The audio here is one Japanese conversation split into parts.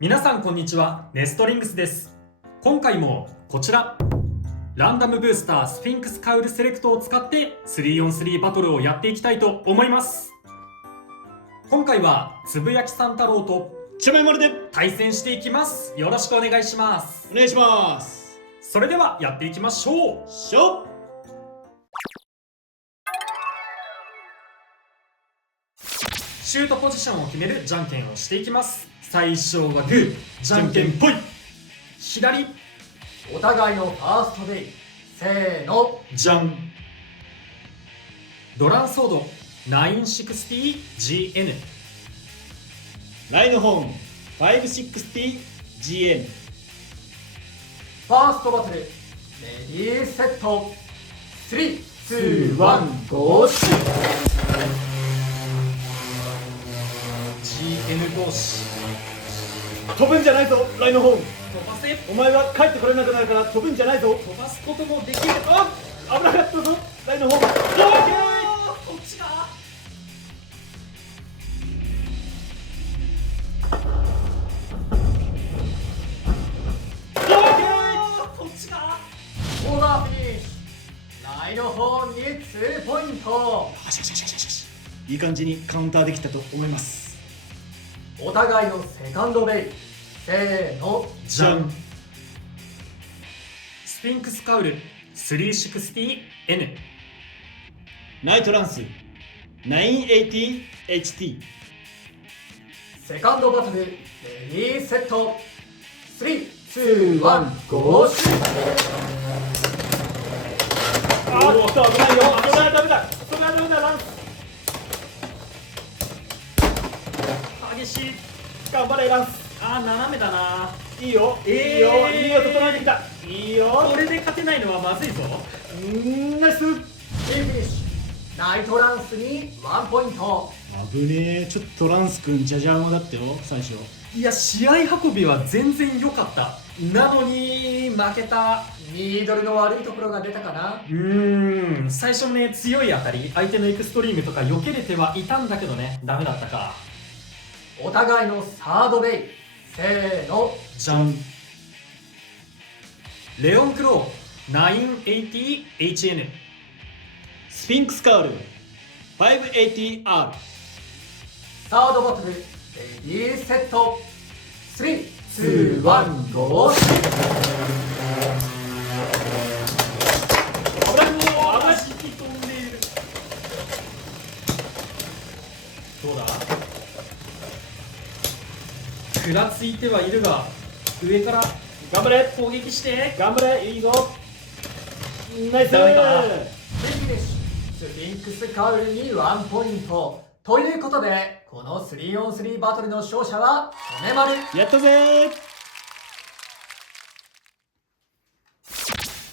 皆さんこんにちは、ネストリングスです。今回もこちらランダムブースタースフィンクスカウルセレクトを使って 3on3 バトルをやっていきたいと思います。今回はつぶやきさん太郎とちょめもりで対戦していきます。よろしくお願いします。お願いします。それではやっていきましょう。しょシュートポジションを決めるじゃんけんをしていきます。最初はグー、じゃんけんぽい。左、お互いのファーストデイ、せーの。じゃん。ドランソード 960GN、 ライノホーン 560GN。 ファーストバトル、レディーセット、3、2、1、ゴーシュ。 GN 同士飛ぶんじゃないぞライノホーン。飛ばせ。お前は帰ってこれなくなるから飛ぶんじゃないぞ。飛ばすこともできる。あ危なかったぞライノホーン。こっちか。こっちか。オーバーフィニッシュ。ライノホーンに2ポイント。よしよしよしよしよし、いい感じにカウンターできたと思います。お互いのセカンドベイ、せーの。じゃん。スフィンクスカウル 360N、 ナイトランス 980HT。 セカンドバトル、レディーセット、3、2、1、ゴーシュ。あーっと危ないよ。それはダメだ。それはダメだランス。激しい。頑張れランス。斜めだな。いいよ、いいよ、いいよ、整えてきた。いいよ。これで勝てないのはまずいぞ。ナイス。フィニッシュ。ナイトランスに1ポイント。危ねえ、ちょっとランスくんじゃじゃ馬だったよ最初。いや、試合運びは全然良かった。なのに負けた。ニードルの悪いところが出たかな。最初ね、強い当たり、相手のエクストリームとか避けれてはいたんだけどね、ダメだったか。お互いのサードベイ、せーの。じゃん。レオンクロー 980HN、 スフィンクスカウル 580R。 サードバトル、レディーセット、3、2、1、ゴーシュ。危ないぞ。足引き飛んでいる。どうだ。ふらついてはいるが、上から頑張れ、攻撃して。頑張れ、いいぞ。ナイス。ダメか。フィニッシュ。スフィンクスカウルに1ポイント。ということで、この 3on3 バトルの勝者は、トメマル。やったぜー。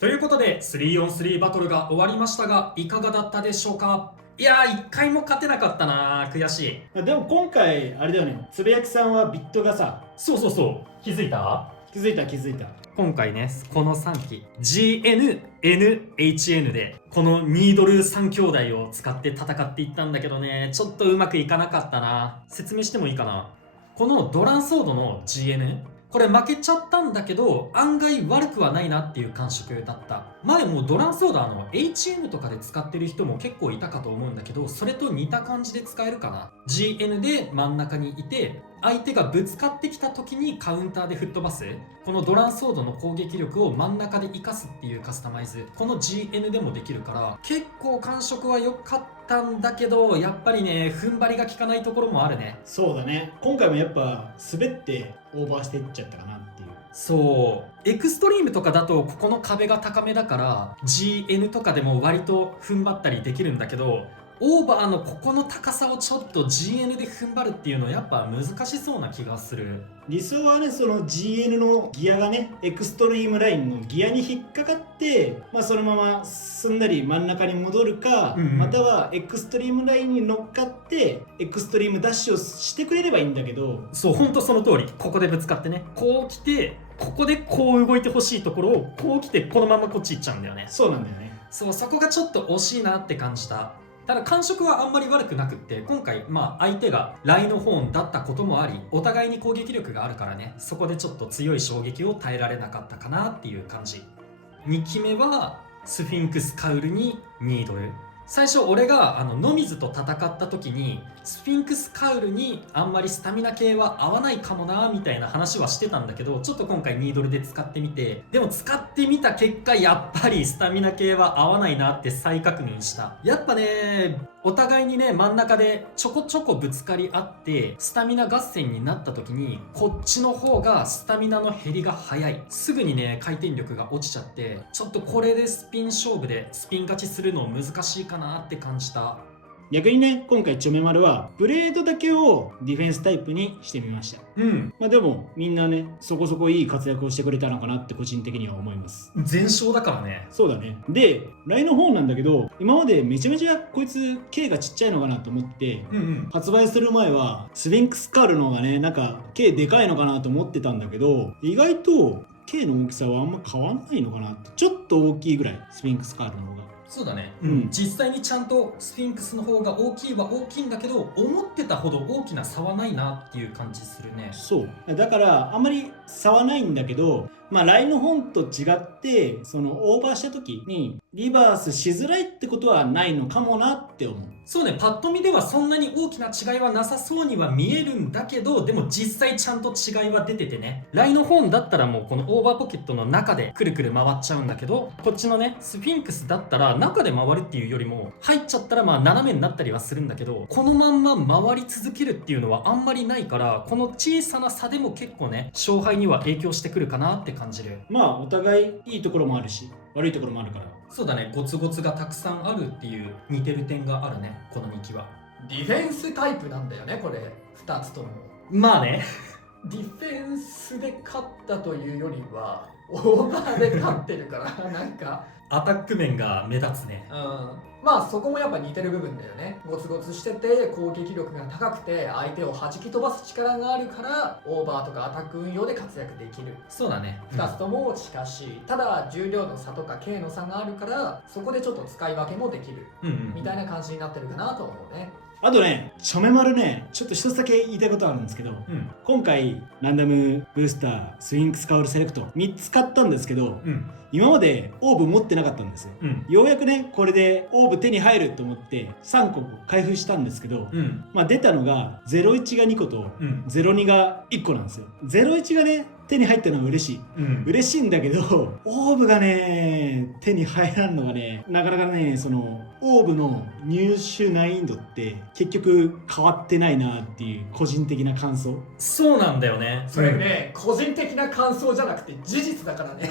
ということで 3on3 バトルが終わりましたが、いかがだったでしょうか。いやー、1回も勝てなかったな。悔しい。でも今回あれだよね、つぶやきさんはビットがさ、そうそうそう、気づいた。気づいた。今回ね、この3機 GN、N、HN でこのニードル3兄弟を使って戦っていったんだけどね、ちょっとうまくいかなかったな。説明してもいいかな。このドランソードの GN、 これ負けちゃったんだけど案外悪くはないなっていう感触だった。前もドランソードHN とかで使ってる人も結構いたかと思うんだけど、それと似た感じで使えるかな。 GN で真ん中にいて、相手がぶつかってきた時にカウンターで吹っ飛ばす、このドランソードの攻撃力を真ん中で生かすっていうカスタマイズ、この GN でもできるから結構感触は良かったんだけど、やっぱりね、踏ん張りが効かないところもあるね。そうだね、今回もやっぱ滑ってオーバーしていっちゃったかなっていう。そうエクストリームとかだとここの壁が高めだから GN とかでも割と踏ん張ったりできるんだけど、オーバーのここの高さをちょっと GN で踏ん張るっていうのはやっぱ難しそうな気がする。理想はね、その GN のギアがね、エクストリームラインのギアに引っかかって、そのまますんなり真ん中に戻るか、またはエクストリームラインに乗っかってエクストリームダッシュをしてくれればいいんだけど。そう、ほんとその通り。ここでぶつかってね、こう来て、ここでこう動いてほしいところをこう来てこのままこっち行っちゃうんだよね。そうなんだよね。そう、そこがちょっと惜しいなって感じた。ただ感触はあんまり悪くなくって、今回相手がライノホーンだったこともあり、お互いに攻撃力があるからね、そこでちょっと強い衝撃を耐えられなかったかなっていう感じ。2機目はスフィンクスカウルにニードル。最初俺がノミズと戦った時にスフィンクスカウルにあんまりスタミナ系は合わないかもなみたいな話はしてたんだけど、ちょっと今回ニードルで使ってみて、でも使ってみた結果やっぱりスタミナ系は合わないなって再確認した。やっぱね、お互いにね真ん中でちょこちょこぶつかり合ってスタミナ合戦になった時に、こっちの方がスタミナの減りが早い。すぐにね回転力が落ちちゃって、ちょっとこれでスピン勝負でスピン勝ちするの難しいかなって感じた。逆にね、今回チョメマルはブレードだけをディフェンスタイプにしてみました。でもみんなね、そこそこいい活躍をしてくれたのかなって個人的には思います。全勝だからね。そうだね。で、ライの方なんだけど、今までめちゃめちゃこいつ K がちっちゃいのかなと思って、発売する前はスフィンクスカールの方がね、なんか K でかいのかなと思ってたんだけど、意外と K の大きさはあんま変わんないのかなって。ちょっと大きいぐらい、スフィンクスカールの方が。そうだね、実際にちゃんとスフィンクスの方が大きいは大きいんだけど、思ってたほど大きな差はないなっていう感じするね。そうだからあんまり差はないんだけど、ライの本と違ってそのオーバーした時にリバースしづらいってことはないのかもなって思う。そうね、パッと見ではそんなに大きな違いはなさそうには見えるんだけど、でも実際ちゃんと違いは出ててね。ライの本だったらもうこのオーバーポケットの中でくるくる回っちゃうんだけど、こっちのねスフィンクスだったら中で回るっていうよりも入っちゃったら斜めになったりはするんだけど、このまんま回り続けるっていうのはあんまりないから、この小さな差でも結構ね勝敗には影響してくるかなって感じる。お互いいいところもあるし悪いところもあるから。そうだね、ゴツゴツがたくさんあるっていう似てる点があるね、この2機は。ディフェンスタイプなんだよね、これ2つとも。まあねディフェンスで勝ったというよりはオーバーで勝ってるからなんかアタック面が目立つね。そこもやっぱ似てる部分だよね。ゴツゴツしてて攻撃力が高くて相手を弾き飛ばす力があるから、オーバーとかアタック運用で活躍できる。そうだね、2つとも近しい。ただ重量の差とか K の差があるから、そこでちょっと使い分けもできる、みたいな感じになってるかなと思うね。あとね、チョメマルね、ちょっと一つだけ言いたいことあるんですけど、今回ランダムブースタースフィンクスカウルセレクト3つ買ったんですけど、今までオーブ持ってなかったんですよ、ようやくねこれでオーブ手に入ると思って3個開封したんですけど、出たのが01が2個と、02が1個なんですよ。01がね手に入ったのは嬉しい、嬉しいんだけど、オーブがね手に入らんのがね、なかなかね、そのオーブの入手難易度って結局変わってないなっていう個人的な感想。そうなんだよね。それね、個人的な感想じゃなくて事実だからね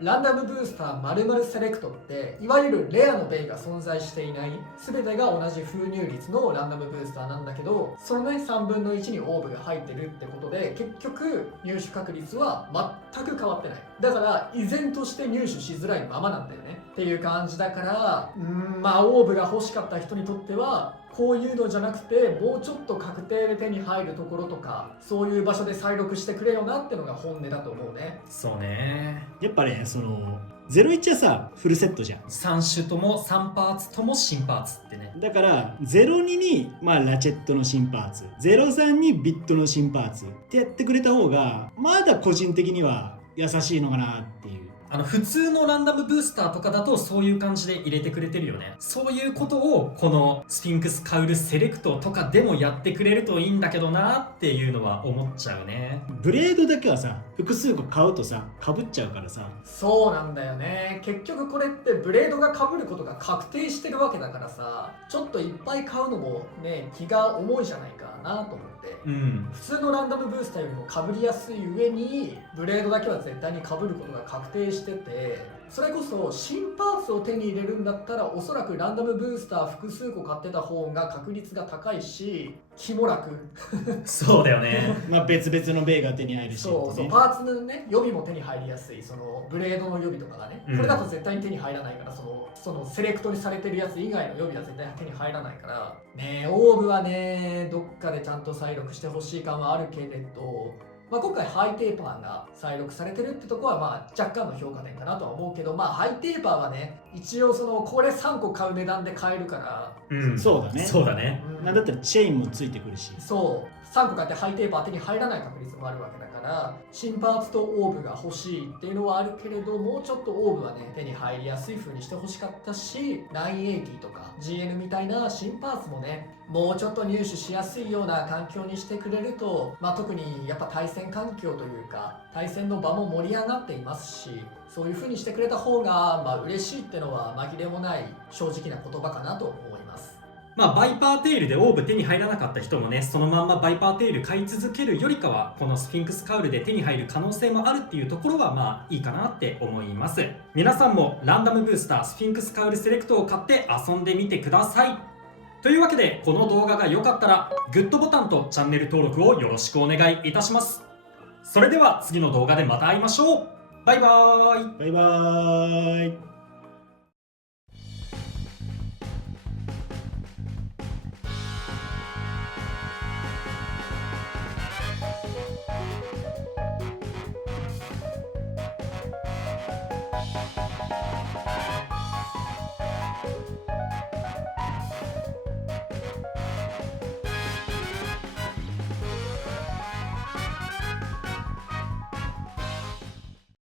ランダムブースター〇〇セレクトっていわゆるレアのベイが存在していない全てが同じ封入率のランダムブースターなんだけど、そのね3分の1にオーブが入ってるってことで結局入手確率は全く変わってない。だから依然として入手しづらいままなんだよねっていう感じだから、オーブが欲しかった人にとってはこういうのじゃなくてもうちょっと確定で手に入るところとかそういう場所で再録してくれよなってのが本音だと思うね。そうね、やっぱね、その01はさフルセットじゃん。3種とも3パーツとも新パーツってね。だから02にラチェットの新パーツ、03にビットの新パーツってやってくれた方がまだ個人的には優しいのかなっていう。普通のランダムブースターとかだとそういう感じで入れてくれてるよね。そういうことをこのスフィンクスカウルセレクトとかでもやってくれるといいんだけどなっていうのは思っちゃうね。ブレードだけはさ複数個買うとさかぶっちゃうからさ。そうなんだよね。結局これってブレードが被ることが確定してるわけだからさ、ちょっといっぱい買うのもね気が重いじゃないかなと思って、普通のランダムブースターよりも被りやすい上にブレードだけは絶対に被ることが確定してて、それこそ新パーツを手に入れるんだったらおそらくランダムブースター複数個買ってた方が確率が高いし気も楽そうだよね別々のベイが手に入るし、そうパーツのね予備も手に入りやすい、そのブレードの予備とかがね、これだと絶対に手に入らないから、そのセレクトにされてるやつ以外の予備は絶対手に入らないからね。オーブはねどっかでちゃんと再録してほしい感はあるけれど、今回ハイテーパーが再録されてるってとこは若干の評価点かなとは思うけど、ハイテーパーはね一応これ3個買う値段で買えるから、そうだね。そうだね。なんだったらチェーンもついてくるし。そう3個買ってハイテーパー手に入らない確率もあるわけだから新パーツとオーブが欲しいっていうのはあるけれどもうちょっとオーブはね手に入りやすい風にしてほしかったし980とか GN みたいな新パーツもねもうちょっと入手しやすいような環境にしてくれると、特にやっぱ対戦環境というか対戦の場も盛り上がっていますしそういう風にしてくれた方が嬉しいってのは紛れもない正直な言葉かなと思います。バイパーテイルでオーブ手に入らなかった人もね、そのまんまバイパーテイル買い続けるよりかは、このスフィンクスカウルで手に入る可能性もあるっていうところはいいかなって思います。皆さんもランダムブースタースフィンクスカウルセレクトを買って遊んでみてください。というわけで、この動画が良かったら、グッドボタンとチャンネル登録をよろしくお願いいたします。それでは次の動画でまた会いましょう。バイバーイ。バイバーイ。